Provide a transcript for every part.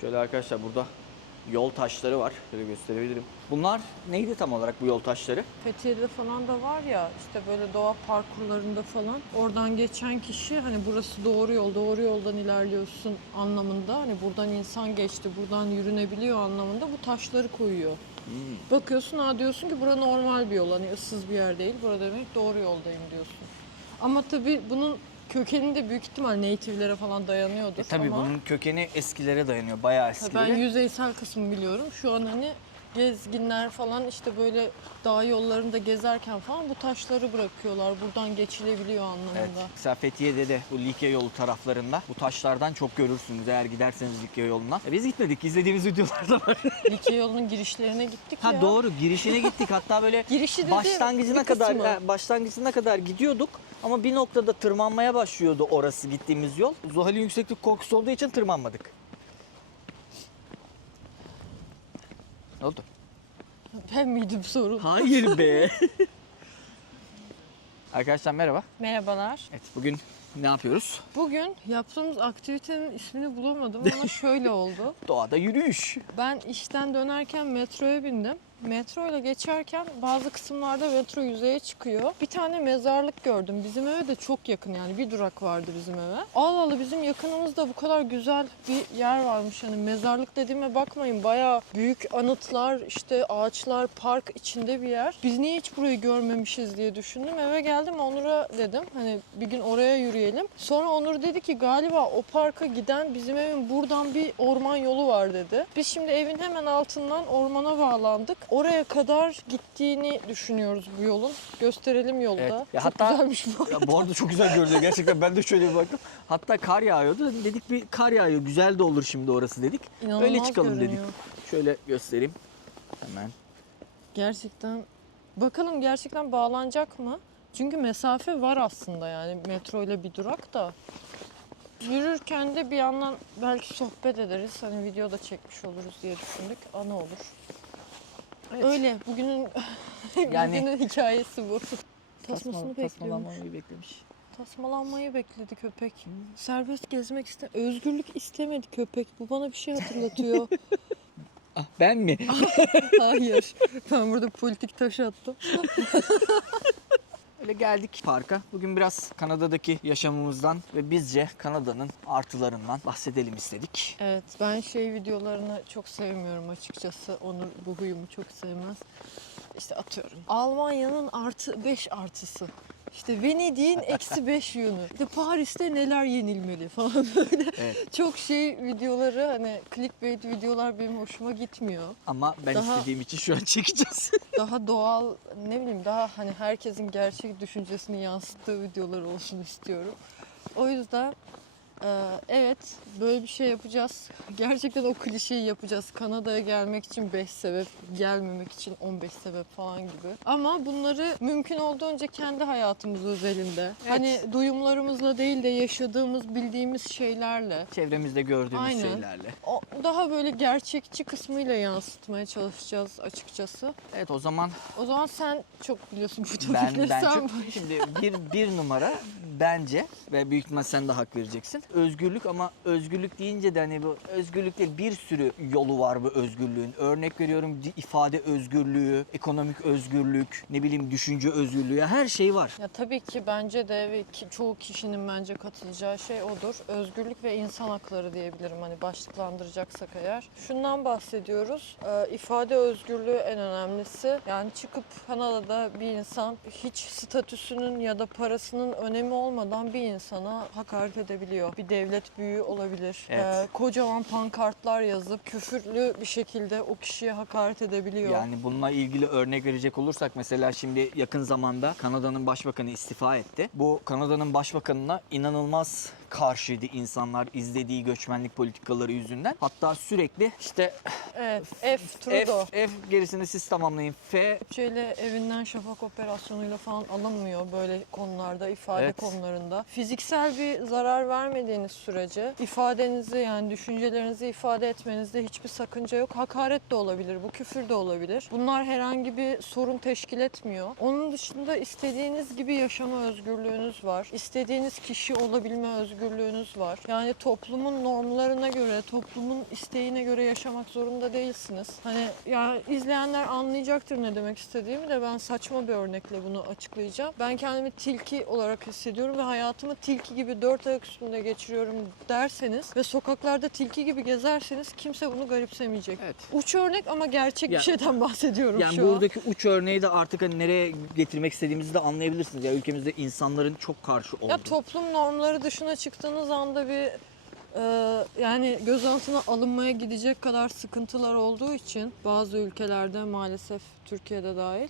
Şöyle arkadaşlar burada yol taşları var. Şöyle gösterebilirim. Bunlar neydi tam olarak bu yol taşları? Fethiye'de falan da var ya işte böyle doğa parkurlarında falan oradan geçen kişi hani burası doğru yol, doğru yoldan ilerliyorsun anlamında. Hani buradan insan geçti, buradan yürünebiliyor anlamında bu taşları koyuyor. Bakıyorsun diyorsun ki bura normal bir yol, hani ıssız bir yer değil. Burada demek doğru yoldayım diyorsun. Ama tabii bunun kökeni de büyük ihtimal native'lere falan dayanıyordur. Tabii ama bunun kökeni eskilere dayanıyor. Bayağı eskilere. ben yüzeysel kısmı biliyorum. Şu an hani gezginler falan işte böyle dağ yollarında gezerken falan bu taşları bırakıyorlar. Buradan geçilebiliyor anlamında. Evet. Mesela Fethiye'de de bu Likya yolu taraflarında bu taşlardan çok görürsünüz eğer giderseniz Likya yoluna. Biz gitmedik. İzlediğimiz videolarda var. Likya yolunun girişlerine gittik ya. Ha doğru, girişine gittik. Hatta böyle Girişi dedi, başlangıcına bir kadar kısmı. başlangıcına kadar gidiyorduk. Ama bir noktada tırmanmaya başlıyordu orası gittiğimiz yol. Zuhal'in yükseklik korkusu olduğu için tırmanmadık. Ne oldu? Ben miydim sorun? Hayır be. Arkadaşlar merhaba. Merhabalar. Evet, bugün ne yapıyoruz? Bugün yaptığımız aktivitenin ismini bulamadım ama şöyle oldu. Doğada yürüyüş. Ben işten dönerken metroya bindim. Metro ile geçerken bazı kısımlarda metro yüzeye çıkıyor. Bir tane mezarlık gördüm. Bizim eve de çok yakın, yani bir durak vardı bizim eve. Allah Allah, bizim yakınımızda bu kadar güzel bir yer varmış. Hani mezarlık dediğime bakmayın, bayağı büyük anıtlar, işte ağaçlar, park içinde bir yer. Biz niye hiç burayı görmemişiz diye düşündüm. Eve geldim, Onur'a dedim hani bir gün oraya yürüyelim. Sonra Onur dedi ki galiba o parka giden bizim evin buradan bir orman yolu var dedi. Biz şimdi evin hemen altından ormana bağlandık. Oraya kadar gittiğini düşünüyoruz bu yolun. Gösterelim yolda. Evet. Ya Çok hatta- güzelmiş bu. Ya bu arada çok güzel görünüyor gerçekten. Ben de şöyle bir baktım. Hatta kar yağıyordu. Dedik bir kar yağıyor. Güzel de olur şimdi orası dedik. İnanılmaz Öyle çıkalım görünüyor. dedik. Şöyle göstereyim. Hemen. Gerçekten. Bakalım gerçekten bağlanacak mı? Çünkü mesafe var aslında, yani metro ile bir durak da. Yürürken de bir yandan belki sohbet ederiz. Hani video da çekmiş oluruz diye düşündük. Ana olur. Evet. Öyle. Bugünün Yani- bugünün hikayesi bu. Tasmasını bekliyormuş. Tasmalanmayı beklemiş. Tasmalanmayı bekledi köpek. Serbest gezmek özgürlük istemedi köpek. Bu bana bir şey hatırlatıyor. Ben mi? Hayır. Ben burada politik taş attım. Öyle geldik parka. Bugün biraz Kanada'daki yaşamımızdan ve bizce Kanada'nın artılarından bahsedelim istedik. Evet, ben videolarını çok sevmiyorum açıkçası. Onur bu huyumu çok sevmez. İşte atıyorum. Almanya'nın artı 5 artısı. İşte Venedik'in eksi 5 yönü. İşte Paris'te neler yenilmeli falan böyle. Evet. Çok videoları, hani clickbait videolar benim hoşuma gitmiyor. Ama ben Daha- istediğim için şu an çekeceğiz. Daha doğal, ne bileyim, daha hani herkesin gerçek düşüncesini yansıttığı videolar olsun istiyorum. O yüzden evet, böyle bir şey yapacağız. Gerçekten o klişeyi yapacağız. Kanada'ya gelmek için 5 sebep, gelmemek için 15 sebep falan gibi. Ama bunları mümkün olduğunca kendi hayatımız özelinde. Evet. Hani duyumlarımızla değil de yaşadığımız, bildiğimiz şeylerle. Çevremizde gördüğümüz Aynen. şeylerle. O daha böyle gerçekçi kısmıyla yansıtmaya çalışacağız açıkçası. Evet, o zaman O zaman sen çok biliyorsun bu ben topikleri. Sen çok, şimdi bir numara bence ve büyük ihtimal sen de hak vereceksin. Özgürlük, ama özgürlük deyince de hani bu özgürlük değil, bir sürü yolu var bu özgürlüğün. Örnek veriyorum, ifade özgürlüğü, ekonomik özgürlük, ne bileyim düşünce özgürlüğü, her şey var. Ya tabii ki bence de ve çoğu kişinin bence katılacağı şey odur. Özgürlük ve insan hakları diyebilirim, hani başlıklandıracaksak eğer. Şundan bahsediyoruz. İfade özgürlüğü en önemlisi. Yani çıkıp Kanada'da bir insan hiç statüsünün ya da parasının önemi olmadan bir insana hakaret edebiliyor. Bir devlet büyüğü olabilir. Evet. Kocaman pankartlar yazıp küfürlü bir şekilde o kişiye hakaret edebiliyor. Yani bununla ilgili örnek verecek olursak, mesela şimdi yakın zamanda Kanada'nın başbakanı istifa etti. Bu Kanada'nın başbakanına inanılmaz karşıydı insanlar, izlediği göçmenlik politikaları yüzünden. Hatta sürekli işte Evet, F. Trudeau. F gerisini siz tamamlayın. F Şeyle, evinden şafak operasyonuyla falan alınmıyor böyle konularda, ifade Evet. konularında. Fiziksel bir zarar vermediği etmediğiniz sürece ifadenizi, yani düşüncelerinizi ifade etmenizde hiçbir sakınca yok. Hakaret de olabilir, bu küfür de olabilir. Bunlar herhangi bir sorun teşkil etmiyor. Onun dışında istediğiniz gibi yaşama özgürlüğünüz var. İstediğiniz kişi olabilme özgürlüğünüz var. Yani toplumun normlarına göre, toplumun isteğine göre yaşamak zorunda değilsiniz. Hani ya izleyenler anlayacaktır ne demek istediğimi de ben saçma bir örnekle bunu açıklayacağım. Ben kendimi tilki olarak hissediyorum ve hayatımı tilki gibi dört ayak üstünde geçiriyorum derseniz ve sokaklarda tilki gibi gezerseniz kimse bunu garipsemeyecek. Evet. Uç örnek ama gerçek Ya- bir şeyden bahsediyorum Yani şu an. buradaki uç örneği de artık hani nereye getirmek istediğimizi de anlayabilirsiniz. Ya ülkemizde insanların çok karşı olduğu. Ya toplum normları dışına çıktığınız anda bir yani gözaltına alınmaya gidecek kadar sıkıntılar olduğu için bazı ülkelerde maalesef Türkiye'de dahil.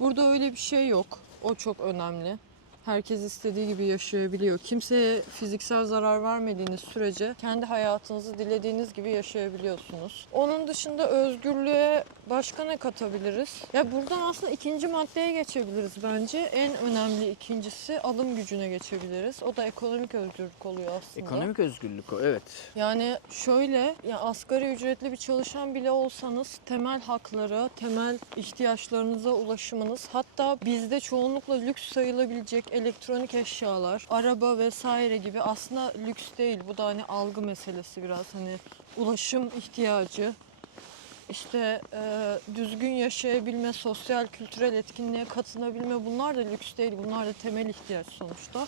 Burada öyle bir şey yok. O çok önemli. Herkes istediği gibi yaşayabiliyor. Kimseye fiziksel zarar vermediğiniz sürece kendi hayatınızı dilediğiniz gibi yaşayabiliyorsunuz. Onun dışında özgürlüğe başka ne katabiliriz? Ya buradan aslında ikinci maddeye geçebiliriz bence. En önemli ikincisi alım gücüne geçebiliriz. O da ekonomik özgürlük oluyor aslında. Ekonomik özgürlük o, evet. Yani şöyle, ya asgari ücretli bir çalışan bile olsanız temel haklara, temel ihtiyaçlarınıza ulaşımınız, hatta bizde çoğunlukla lüks sayılabilecek elektronik eşyalar, araba vesaire gibi aslında lüks değil. Bu da hani algı meselesi biraz, hani ulaşım ihtiyacı. İşte düzgün yaşayabilme, sosyal, kültürel etkinliğe katılabilme, bunlar da lüks değil. Bunlar da temel ihtiyaç sonuçta.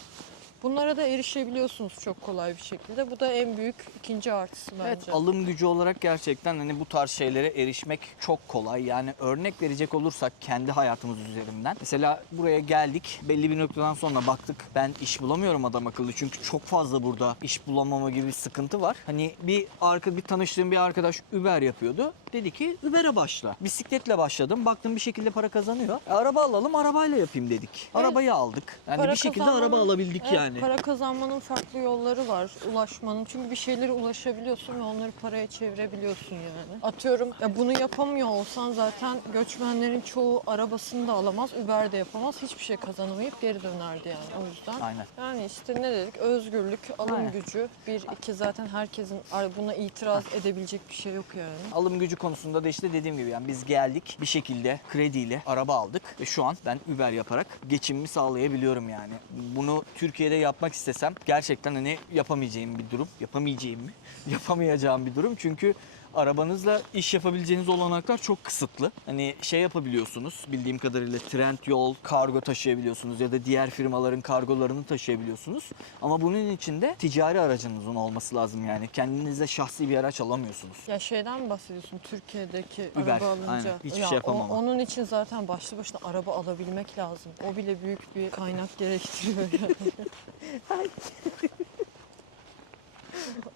Bunlara da erişebiliyorsunuz çok kolay bir şekilde. Bu da en büyük ikinci artısı bence. Evet, alım gücü olarak gerçekten hani bu tarz şeylere erişmek çok kolay. Yani örnek verecek olursak kendi hayatımız üzerinden. Mesela buraya geldik. Belli bir noktadan sonra baktık. Ben iş bulamıyorum adam akıllı. Çünkü çok fazla burada iş bulamama gibi bir sıkıntı var. Hani bir tanıştığım bir arkadaş Uber yapıyordu. Dedi ki Uber'e başla. Bisikletle başladım. Baktım bir şekilde para kazanıyor. Araba alalım, arabayla yapayım dedik. Arabayı aldık. Yani Para bir şekilde kazanmanın- araba alabildik evet, yani. Para kazanmanın farklı yolları var, ulaşmanın. Çünkü bir şeylere ulaşabiliyorsun ve onları paraya çevirebiliyorsun yani. Atıyorum, ya bunu yapamıyor olsan zaten göçmenlerin çoğu arabasını da alamaz, Uber de yapamaz. Hiçbir şey kazanamayıp geri dönerdi yani o yüzden. Aynen. Yani işte ne dedik? Özgürlük, alım Aynen. gücü. Bir, iki, zaten herkesin buna itiraz edebilecek bir şey yok yani. Alım gücü konusunda da işte dediğim gibi yani biz geldik bir şekilde krediyle araba aldık ve şu an ben Uber yaparak geçimimi sağlayabiliyorum yani. Bunu Türkiye'de yapmak istesem gerçekten hani yapamayacağım bir durum. Yapamayacağım mı? Yapamayacağım bir durum çünkü arabanızla iş yapabileceğiniz olanaklar çok kısıtlı. Hani şey yapabiliyorsunuz bildiğim kadarıyla Trendyol kargo taşıyabiliyorsunuz ya da diğer firmaların kargolarını taşıyabiliyorsunuz. Ama bunun için de ticari aracınızın olması lazım yani. Kendinize şahsi bir araç alamıyorsunuz. Ya şeyden mi bahsediyorsun, Türkiye'deki Uber, araba alınca? aynen. Hiçbir Ya şey yapamam. onun için zaten başlı başına araba alabilmek lazım. O bile büyük bir kaynak gerektiriyor yani.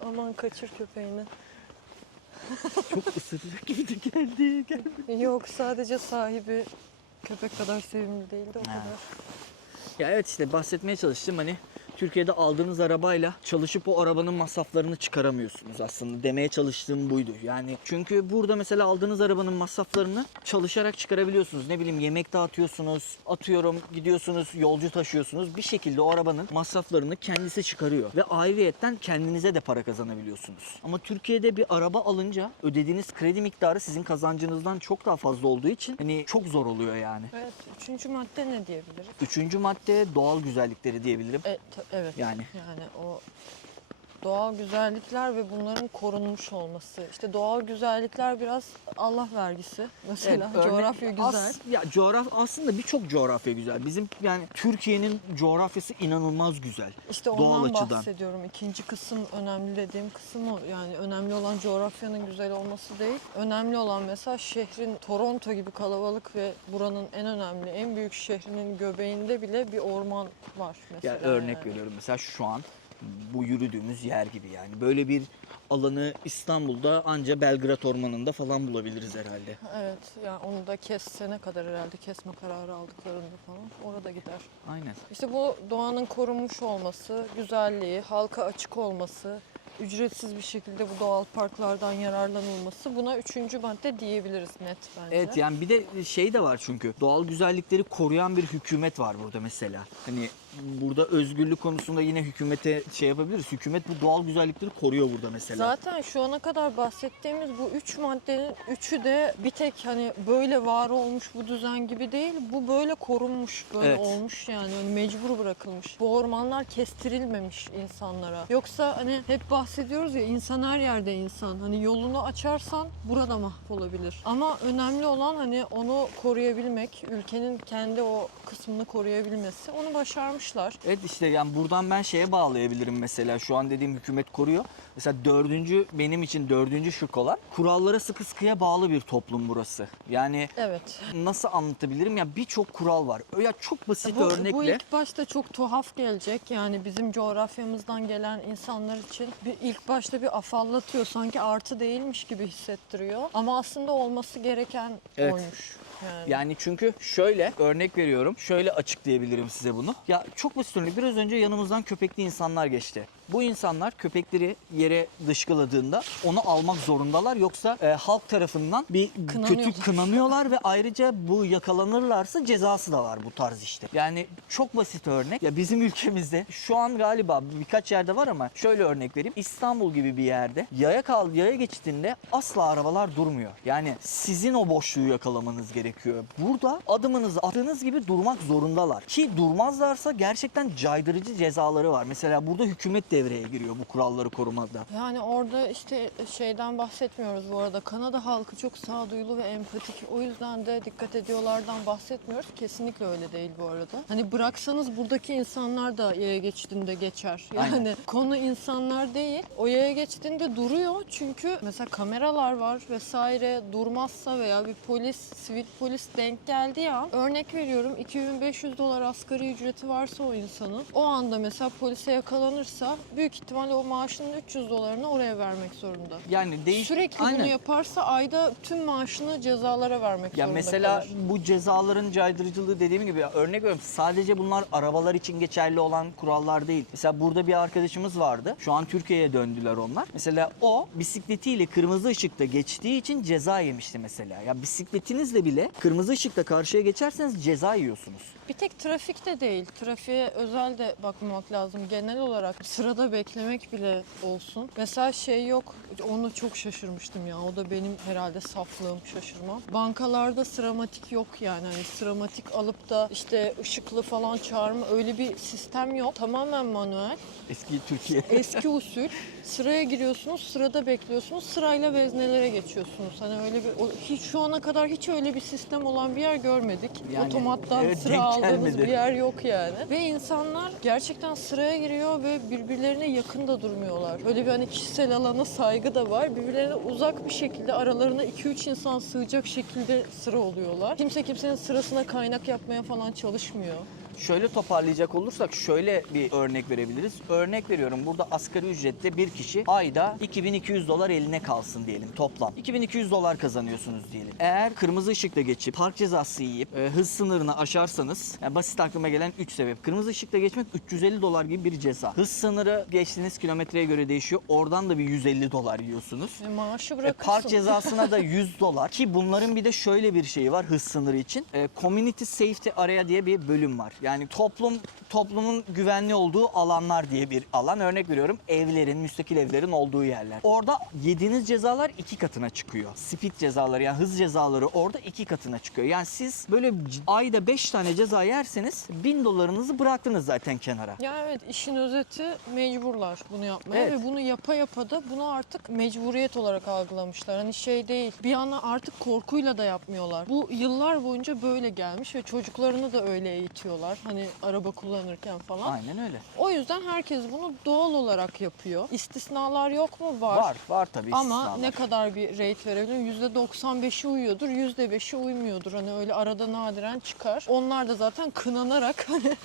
Aman kaçır köpeğini. Çok ısıracak gibi de geldi. Yok, sadece sahibi köpek kadar sevimli değildi, o kadar. Ya evet işte bahsetmeye çalıştım hani Türkiye'de aldığınız arabayla çalışıp o arabanın masraflarını çıkaramıyorsunuz aslında. Demeye çalıştığım buydu. Yani çünkü burada mesela aldığınız arabanın masraflarını çalışarak çıkarabiliyorsunuz. Ne bileyim yemek dağıtıyorsunuz, atıyorum gidiyorsunuz, yolcu taşıyorsunuz. Bir şekilde o arabanın masraflarını kendisi çıkarıyor. Ve ayrıyetten kendinize de para kazanabiliyorsunuz. Ama Türkiye'de bir araba alınca ödediğiniz kredi miktarı sizin kazancınızdan çok daha fazla olduğu için hani çok zor oluyor yani. Evet, üçüncü madde ne diyebiliriz? Üçüncü madde doğal güzellikleri diyebilirim. Evet. Yani. O doğal güzellikler ve bunların korunmuş olması. İşte doğal güzellikler biraz Allah vergisi. Mesela Evet, coğrafya güzel. Aslında birçok coğrafya güzel. Bizim yani Türkiye'nin coğrafyası inanılmaz güzel. İşte doğal ondan açıdan. bahsediyorum. İkinci kısım, önemli dediğim kısım o. Yani önemli olan coğrafyanın güzel olması değil. Önemli olan mesela şehrin Toronto gibi kalabalık ve buranın en önemli, en büyük şehrinin göbeğinde bile bir orman var mesela. Ya örnek veriyorum mesela şu an bu yürüdüğümüz yer gibi yani. Böyle bir alanı İstanbul'da anca Belgrad Ormanı'nda falan bulabiliriz herhalde. Evet, yani onu da kessene kadar herhalde, kesme kararı aldıklarında falan orada gider. Aynen. İşte bu doğanın korunmuş olması, güzelliği, halka açık olması, ücretsiz bir şekilde bu doğal parklardan yararlanılması, buna üçüncü madde diyebiliriz net bence. Evet, yani bir de şey de var, çünkü doğal güzellikleri koruyan bir hükümet var burada mesela. Hani burada özgürlük konusunda yine hükümete şey yapabiliriz. Hükümet bu doğal güzellikleri koruyor burada mesela. Zaten şu ana kadar bahsettiğimiz bu üç maddenin üçü de bir tek hani böyle var olmuş bu düzen gibi değil. Bu böyle korunmuş, böyle Evet. olmuş yani. Hani mecbur bırakılmış. Bu ormanlar kestirilmemiş insanlara. Yoksa hani hep bahsediyoruz ya, insan her yerde insan. Hani yolunu açarsan burada mahvolabilir. Ama önemli olan hani onu koruyabilmek, ülkenin kendi o kısmını koruyabilmesi. Onu başarmışlar. Evet, işte yani buradan ben şeye bağlayabilirim mesela. Şu an dediğim hükümet koruyor. Mesela benim için dördüncü şık olan, kurallara sıkı sıkıya bağlı bir toplum burası. Yani Evet. nasıl anlatabilirim ya, birçok kural var. Ya çok basit Bu örnekle. ilk başta çok tuhaf gelecek. Yani bizim coğrafyamızdan gelen insanlar için ilk başta bir afallatıyor. Sanki artı değilmiş gibi hissettiriyor. Ama aslında olması gereken Evet. oymuş. Yani çünkü şöyle örnek veriyorum. Şöyle açıklayabilirim size bunu. Ya çok basit örnek. Biraz önce yanımızdan köpekli insanlar geçti. Bu insanlar köpekleri yere dışkıladığında onu almak zorundalar. Yoksa halk tarafından bir kötü kınanıyorlar ve ayrıca bu yakalanırlarsa cezası da var bu tarz işte. Yani çok basit örnek. Ya bizim ülkemizde şu an galiba birkaç yerde var ama şöyle örnek vereyim. İstanbul gibi bir yerde yaya geçtiğinde asla arabalar durmuyor. Yani sizin o boşluğu yakalamanız gerekiyor. Burada adımınızı attığınız gibi durmak zorundalar. Ki durmazlarsa gerçekten caydırıcı cezaları var. Mesela burada hükümet devreye giriyor bu kuralları korumada. Yani orada işte şeyden bahsetmiyoruz bu arada. Kanada halkı çok sağduyulu ve empatik. O yüzden de dikkat ediyorlardan bahsetmiyoruz. Kesinlikle öyle değil bu arada. Hani bıraksanız buradaki insanlar da yaya geçtiğinde geçer. Yani Aynen. konu insanlar değil. O yaya geçtiğinde duruyor. Çünkü mesela kameralar var vesaire, durmazsa veya bir sivil polis denk geldiği an, örnek veriyorum, $2500 asgari ücreti varsa o insanın, o anda mesela polise yakalanırsa büyük ihtimalle o maaşının $300'ını oraya vermek zorunda. Yani Sürekli Aynen. bunu yaparsa ayda tüm maaşını cezalara vermek Ya zorunda mesela kalır. bu cezaların caydırıcılığı dediğim gibi, örnek veriyorum, sadece bunlar arabalar için geçerli olan kurallar değil. Mesela burada bir arkadaşımız vardı. Şu an Türkiye'ye döndüler onlar. Mesela o bisikletiyle kırmızı ışıkta geçtiği için ceza yemişti mesela. Ya bisikletinizle bile kırmızı ışıkta karşıya geçerseniz ceza yiyorsunuz. Bir tek trafikte değil, trafiğe özel de bakmamak lazım. Genel olarak sırada beklemek bile olsun. Mesela şey yok, onu çok şaşırmıştım ya. O da benim herhalde saflığım, şaşırmam. Bankalarda sıramatik yok yani. Hani sıramatik alıp da işte ışıklı falan çağırma, öyle bir sistem yok. Tamamen manuel. Eski Türkiye. Eski usul. Sıraya giriyorsunuz, sırada bekliyorsunuz, sırayla veznelere geçiyorsunuz. Hani öyle bir, hiç şu ana kadar hiç öyle bir sistem olan bir yer görmedik. Yani, Otomattan evet, sıra denk aldığınız gelmedi. bir yer yok yani. Ve insanlar gerçekten sıraya giriyor ve birbirlerine yakın da durmuyorlar. Böyle bir hani kişisel alana saygı da var. Birbirlerine uzak bir şekilde, aralarına 2-3 insan sığacak şekilde sıra oluyorlar. Kimse kimsenin sırasına kaynak yapmaya falan çalışmıyor. Şöyle toparlayacak olursak şöyle bir örnek verebiliriz. Örnek veriyorum, burada asgari ücrette bir kişi ayda $2200 eline kalsın diyelim toplam. $2200 kazanıyorsunuz diyelim. Eğer kırmızı ışıkta geçip park cezası yiyip hız sınırını aşarsanız, yani basit aklıma gelen 3 sebep. Kırmızı ışıkta geçmek $350 gibi bir ceza. Hız sınırı geçtiğiniz kilometreye göre değişiyor. Oradan da bir $150 yiyorsunuz. Maaşı bırakırsın. Park cezasına da $100 ki bunların bir de şöyle bir şeyi var hız sınırı için. Community Safety Area diye bir bölüm var. Yani toplumun güvenli olduğu alanlar diye bir alan. Örnek veriyorum, evlerin, müstakil evlerin olduğu yerler. Orada yediğiniz cezalar 2 katına çıkıyor. Speed cezaları, yani hız cezaları orada 2 katına çıkıyor. Yani siz böyle ayda 5 tane ceza yerseniz $1000'ınızı bıraktınız zaten kenara. Ya evet, işin özeti mecburlar bunu yapmaya Evet. ve bunu yapa yapa da bunu artık mecburiyet olarak algılamışlar. Hani şey değil, bir yana artık korkuyla da yapmıyorlar. Bu yıllar boyunca böyle gelmiş ve çocuklarını da öyle eğitiyorlar. Hani araba kullanırken falan. Aynen öyle. O yüzden herkes bunu doğal olarak yapıyor. İstisnalar yok mu? Var tabii Ama istisnalar. ne kadar bir rate verebilirim? %95'i uyuyordur, %5'i uymuyordur. Hani öyle arada nadiren çıkar. Onlar da zaten kınanarak hani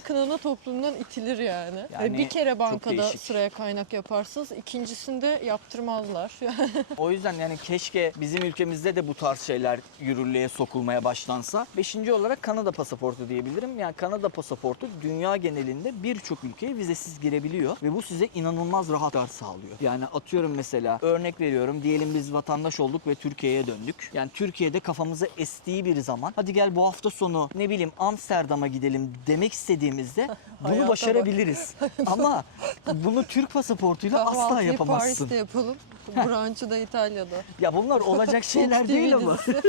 kınana toplumdan itilir yani. Yani bir kere çok bankada değişik. sıraya kaynak yaparsınız, ikincisinde yaptırmazlar. O yüzden yani keşke bizim ülkemizde de bu tarz şeyler yürürlüğe sokulmaya başlansa. 5. olarak Kanada pasaportu diyebilirim. Yani Kanada pasaportu dünya genelinde birçok ülkeye vizesiz girebiliyor ve bu size inanılmaz rahatlar sağlıyor. Yani atıyorum mesela, örnek veriyorum, diyelim biz vatandaş olduk ve Türkiye'ye döndük. Yani Türkiye'de kafamıza estiği bir zaman hadi gel bu hafta sonu ne bileyim Amsterdam'a gidelim demek istediğimizde bunu Hayata başarabiliriz. Ama bunu Türk pasaportuyla asla Kahvaltıyı yapamazsın. Paris'te yapalım, brunch'ı da İtalya'da. Ya bunlar olacak şeyler Fox değil TV ama. dizisi.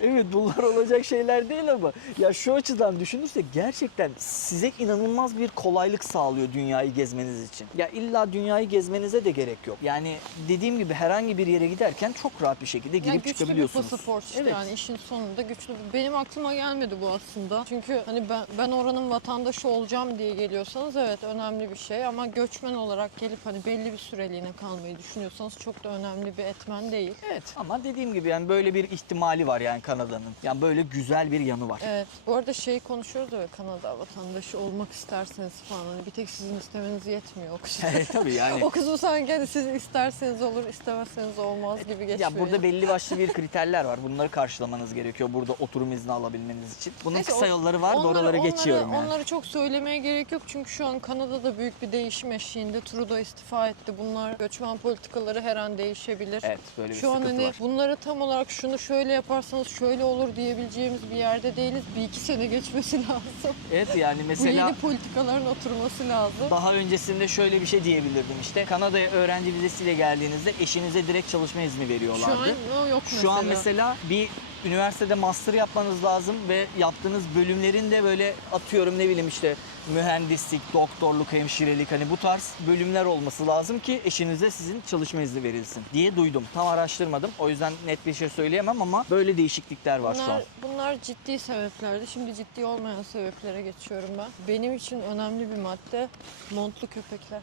Evet, bunlar olacak şeyler değil ama ya şu açıdan düşünürsek gerçekten size inanılmaz bir kolaylık sağlıyor dünyayı gezmeniz için. Ya illa dünyayı gezmenize de gerek yok. Yani dediğim gibi herhangi bir yere giderken çok rahat bir şekilde girip Yani güçlü bir çıkabiliyorsunuz. pasaport işte, Evet. yani işin sonunda güçlü. Benim aklıma gelmedi bu aslında. Çünkü hani ben oranın vatandaşı olacağım diye geliyorsanız evet önemli bir şey, ama göçmen olarak gelip hani belli bir süreliğine kalmayı düşünüyorsanız çok da önemli bir etmen değil. Evet, ama dediğim gibi yani böyle bir ihtimali var yani Kanada'nın. Yani böyle güzel bir yanı var. Evet. Bu arada konuşuyoruz ya, Kanada vatandaşı olmak isterseniz falan, hani bir tek sizin istemeniz yetmiyor o kısmı. Evet, tabii yani. O kısmı sanki hani siz isterseniz olur, istemezseniz olmaz gibi geçiyor. Ya burada belli başlı bir kriterler var. Bunları karşılamanız gerekiyor burada oturum izni alabilmeniz için. Bunun Neyse, kısa yolları var. Oraları geçiyorum yani. Onları çok söylemeye gerek yok çünkü şu an Kanada'da büyük bir değişim eşiğinde. Trudeau istifa etti. Bunlar, göçmen politikaları her an değişebilir. Evet, böyle bir Şu an sıkıntı hani var. bunları tam olarak şunu şöyle yaparsanız şöyle olur diyebileceğimiz bir yerde değiliz. Bir iki sene geçmesi lazım. Evet, yani Bu mesela yeni politikaların oturması lazım. daha öncesinde şöyle bir şey diyebilirdim işte. Kanada'ya öğrenci vizesiyle geldiğinizde eşinize direkt çalışma izni Şu veriyorlardı. an o yok mesela. Şu an mesela bir üniversitede master yapmanız lazım ve yaptığınız bölümlerin de böyle atıyorum ne bileyim işte mühendislik, doktorluk, hemşirelik, hani bu tarz bölümler olması lazım ki eşinize sizin çalışma izni verilsin diye duydum. Tam araştırmadım. O yüzden net bir şey söyleyemem ama böyle değişiklikler var şu an. Bunlar ciddi sebeplerdi. Şimdi ciddi olmayan sebeplere geçiyorum ben. Benim için önemli bir madde montlu köpekler.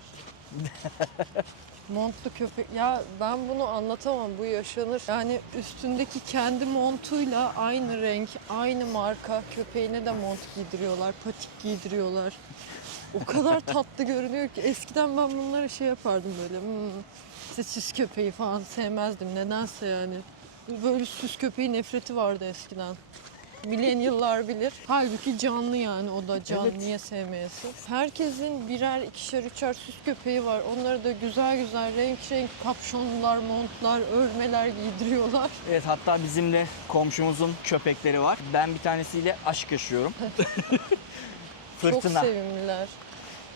Montlu köpek. Ya ben bunu anlatamam. Bu yaşanır. Yani üstündeki kendi montuyla aynı renk, aynı marka köpeğine de mont giydiriyorlar, patik giydiriyorlar. O kadar tatlı görünüyor ki. Eskiden ben bunları yapardım böyle. İşte süs köpeği falan sevmezdim. Nedense yani. Böyle süs köpeği nefreti vardı eskiden. Millennial'lar bilir. Halbuki canlı, yani o da canlı. Evet. Niye sevmeyesin? Herkesin birer, ikişer, üçer süs köpeği var. Onları da güzel güzel renk renk kapşonlar, montlar, örmeler giydiriyorlar. Evet, hatta bizimle komşumuzun köpekleri var. Ben bir tanesiyle aşk yaşıyorum. Fırtına. Çok sevimliler.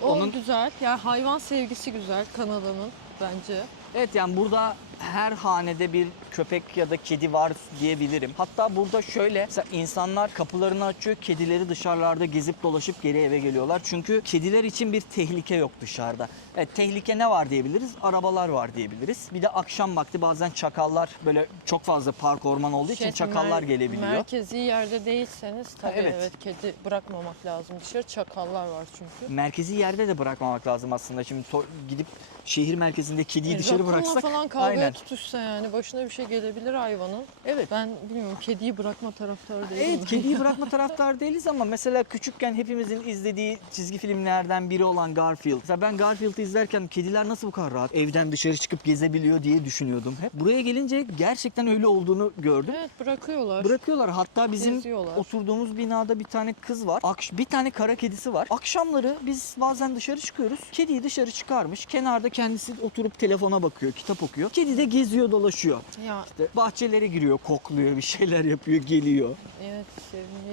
O Onun- güzel. Yani hayvan sevgisi güzel Kanada'nın bence. Evet, yani burada her hanede bir köpek ya da kedi var diyebilirim. Hatta burada şöyle mesela insanlar kapılarını açıyor, kedileri dışarılarda gezip dolaşıp geri eve geliyorlar. Çünkü kediler için bir tehlike yok dışarıda. Evet, tehlike ne var diyebiliriz? Arabalar var diyebiliriz. Bir de akşam vakti bazen çakallar, böyle çok fazla park orman olduğu için çakallar gelebiliyor. Merkezi yerde değilseniz tabii evet. evet kedi bırakmamak lazım dışarı. Çakallar var çünkü. Merkezi yerde de bırakmamak lazım aslında. Şimdi gidip şehir merkezinde kediyi dışarı Rakunla bıraksak. falan kavgaya Aynen. tutuşsa yani başına bir şey gelebilir hayvanın. Evet. Ben bilmiyorum, kediyi bırakma taraftarı değilim. Evet, kediyi bırakma taraftar değiliz ama mesela küçükken hepimizin izlediği çizgi filmlerden biri olan Garfield. Mesela ben Garfield'ı izlerken kediler nasıl bu kadar rahat evden dışarı çıkıp gezebiliyor diye düşünüyordum hep. Buraya gelince gerçekten öyle olduğunu gördüm. Evet, bırakıyorlar. Bırakıyorlar. Hatta bizim Geziyorlar. oturduğumuz binada bir tane kız var. Bir tane kara kedisi var. Akşamları biz bazen dışarı çıkıyoruz. Kediyi dışarı çıkarmış. Kenarda kendisi oturup telefona bakıyor, kitap okuyor. Kedi de geziyor, dolaşıyor. Ya İşte bahçelere giriyor, kokluyor, bir şeyler yapıyor, geliyor. evet,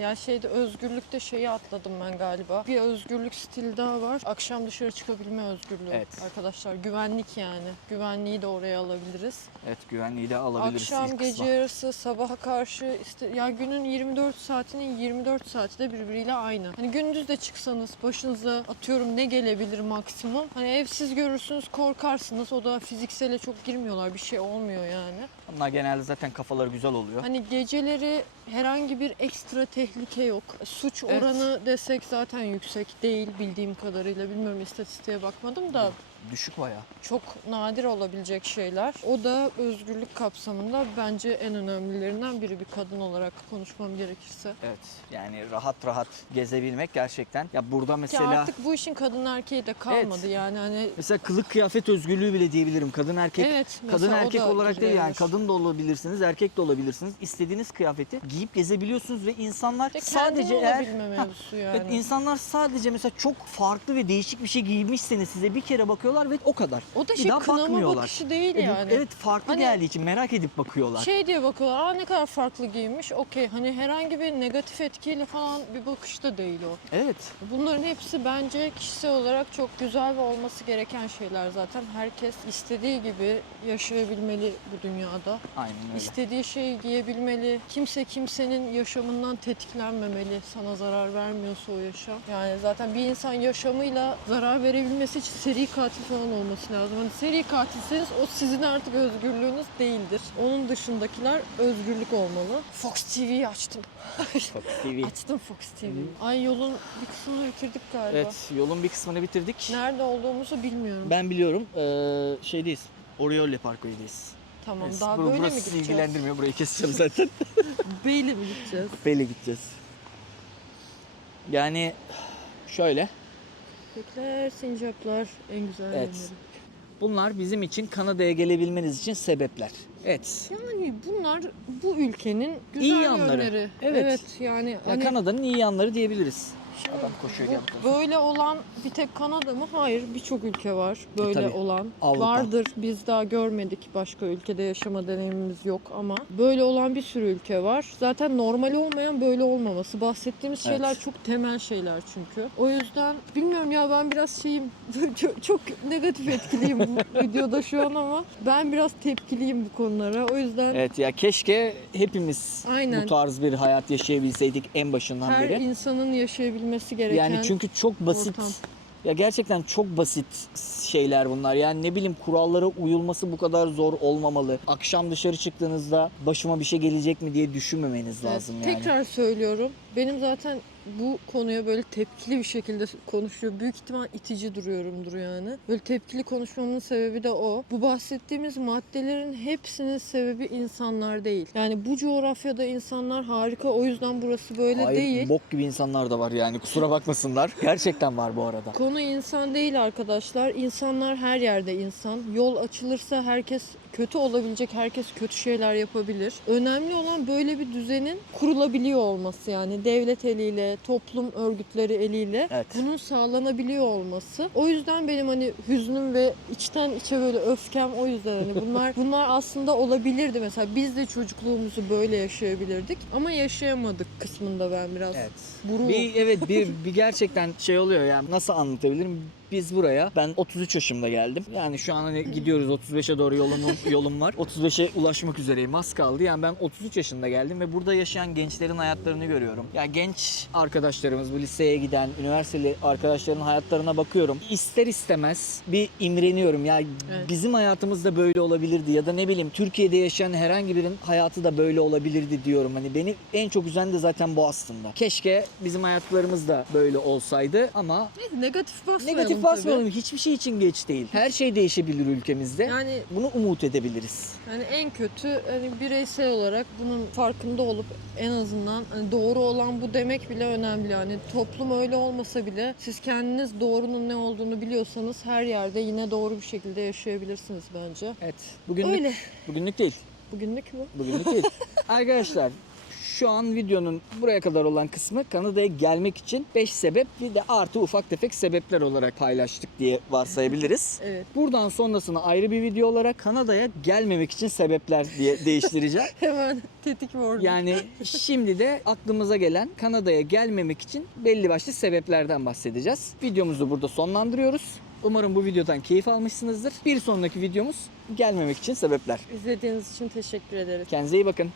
ya özgürlükte atladım ben galiba. Bir özgürlük stili daha var. Akşam dışarı çıkabilme özgürlüğü. Evet. Arkadaşlar güvenlik yani. Güvenliği de oraya alabiliriz. Evet, güvenliği de alabiliriz. Akşam, ilk gece kısma. yarısı, sabaha karşı ya günün 24 saatinin 24 saati de birbiriyle aynı. Hani gündüz de çıksanız başınıza atıyorum ne gelebilir maksimum. Hani evsiz görürsünüz, korkarsınız. O da fiziksele çok girmiyorlar. Bir şey olmuyor yani. Onlar genelde zaten kafaları güzel oluyor. Hani geceleri herhangi bir ekstra tehlike yok. Suç Evet. oranı desek zaten yüksek değil bildiğim kadarıyla. Bilmiyorum, istatistiğe bakmadım da Düşük bayağı. Çok nadir olabilecek şeyler. O da özgürlük kapsamında bence en önemlilerinden biri, bir kadın olarak konuşmam gerekirse. Evet. Yani rahat rahat gezebilmek gerçekten. Ya burada Ki mesela artık bu işin kadın erkeği de kalmadı Evet. yani hani mesela kılık kıyafet özgürlüğü bile diyebilirim. Kadın erkek evet, kadın mesela o erkek da olarak değil yani girebilir. kadın da olabilirsiniz, erkek de olabilirsiniz. İstediğiniz kıyafeti giyip gezebiliyorsunuz ve insanlar İşte sadece kendin eğer olabilme mevzusu yani. evet, insanlar sadece mesela çok farklı ve değişik bir şey giymişseniz size bir kere bakıyorlar ve o kadar. O da Bir şey daha kınama bakmıyorlar. bakışı değil Evet, yani. evet farklı Hani- geldiği için merak edip bakıyorlar. Şey diye bakıyorlar, aa ne kadar farklı giyinmiş, okey. Hani herhangi bir negatif etkiyle falan bir bakış da değil o. Evet. Bunların hepsi bence kişisel olarak çok güzel ve olması gereken şeyler zaten. Herkes istediği gibi yaşayabilmeli bu dünyada. Aynen öyle. İstediği şeyi giyebilmeli. Kimse kimsenin yaşamından tetiklenmemeli. Sana zarar vermiyorsa o yaşam. Yani zaten bir insan yaşamıyla zarar verebilmesi için seri katil falan olması lazım. Hani seri katilseniz o sizin artık özgürlüğünüz değildir. Onun dışındakiler özgürlük olmalı. Fox TV'yi açtım. Fox TV. Açtım Fox TV'yi. Ay yolun bir kısmını bitirdik galiba. Evet, yolun bir kısmını bitirdik. Nerede olduğumuzu bilmiyorum. Ben biliyorum. Şeydeyiz. Oriolle Parkway'deyiz. Tamam, Evet, daha böyle mi burası sizi gideceğiz? ilgilendirmiyor. Burayı keseceğim zaten. Beyle mi gideceğiz? Böyle gideceğiz. Yani şöyle. Köpekler, sincaplar en güzel Evet. yerleri. Bunlar bizim için Kanada'ya gelebilmeniz için sebepler. Evet. Yani bunlar bu ülkenin güzel İyi yanları. yönleri. Evet. yani Ya hani Kanada'nın iyi yanları diyebiliriz. şimdi Adam koşuyor, gel bu bakalım. böyle olan bir tek Kanada mı? Hayır, birçok ülke var böyle tabii. olan. Avrupa. Vardır, biz daha görmedik, başka ülkede yaşama deneyimimiz yok ama böyle olan bir sürü ülke var. Zaten normal olmayan böyle olmaması. Bahsettiğimiz şeyler Evet. çok temel şeyler çünkü. O yüzden bilmiyorum ya, ben biraz şeyim çok negatif etkiliyim bu videoda şu an ama ben biraz tepkiliyim bu konulara. O yüzden Evet ya keşke hepimiz Aynen. bu tarz bir hayat yaşayabilseydik en başından her beri. insanın yaşayabilmesi gereken Yani çünkü çok basit. ortam. Ya gerçekten çok basit şeyler bunlar. Yani ne bileyim kurallara uyulması bu kadar zor olmamalı. Akşam dışarı çıktığınızda başıma bir şey gelecek mi diye düşünmemeniz Evet, lazım yani. tekrar söylüyorum. Benim zaten bu konuya böyle tepkili bir şekilde konuşuyor. Büyük ihtimal itici duruyorumdur yani. Böyle tepkili konuşmamın sebebi de o. Bu bahsettiğimiz maddelerin hepsinin sebebi insanlar değil. Yani bu coğrafyada insanlar harika. O yüzden burası böyle Hayır, değil. bok gibi insanlar da var yani kusura bakmasınlar. Gerçekten var bu arada. Konu insan değil arkadaşlar. İnsanlar her yerde insan. Yol açılırsa herkes kötü olabilecek, herkes kötü şeyler yapabilir. Önemli olan böyle bir düzenin kurulabiliyor olması yani devlet eliyle, toplum örgütleri eliyle Evet. bunun sağlanabiliyor olması. O yüzden benim hani hüznüm ve içten içe böyle öfkem o yüzden hani bunlar aslında olabilirdi mesela. Biz de çocukluğumuzu böyle yaşayabilirdik ama yaşayamadık kısmında ben biraz. Evet. Buruk. Bir gerçekten şey oluyor yani nasıl anlatabilirim? Biz buraya ben 33 yaşımda geldim. Yani şu an hani gidiyoruz 35'e doğru yolum var. 35'e ulaşmak üzereyim az kaldı. Yani ben 33 yaşında geldim ve burada yaşayan gençlerin hayatlarını görüyorum. Ya genç arkadaşlarımız bu liseye giden üniversiteli arkadaşların hayatlarına bakıyorum. İster istemez bir imreniyorum. Ya Evet. bizim hayatımız da böyle olabilirdi ya da ne bileyim Türkiye'de yaşayan herhangi birinin hayatı da böyle olabilirdi diyorum. Hani beni en çok üzen de zaten bu aslında. Keşke bizim hayatlarımız da böyle olsaydı ama Negatif basmayalım negatif tabii. basmayalım. Hiçbir şey için geç değil. Her şey değişebilir ülkemizde. Yani Bunu umut edebiliriz. en kötü hani bireysel olarak bunun farkında olup en azından hani doğru olan bu demek bile önemli. Yani toplum öyle olmasa bile siz kendiniz doğrunun ne olduğunu biliyorsanız her yerde yine doğru bir şekilde yaşayabilirsiniz bence. Evet. Öyle. Bugünlük değil. Bugünlük mü? Bugünlük değil. Arkadaşlar şu an videonun buraya kadar olan kısmı Kanada'ya gelmek için 5 sebep bir de artı ufak tefek sebepler olarak paylaştık diye varsayabiliriz. Evet. Buradan sonrasını ayrı bir video olarak Kanada'ya gelmemek için sebepler diye değiştireceğim. Hemen tetik vurdum. Yani şimdi de aklımıza gelen Kanada'ya gelmemek için belli başlı sebeplerden bahsedeceğiz. Videomuzu burada sonlandırıyoruz. Umarım bu videodan keyif almışsınızdır. Bir sonraki videomuz gelmemek için sebepler. İzlediğiniz için teşekkür ederiz. Kendinize iyi bakın.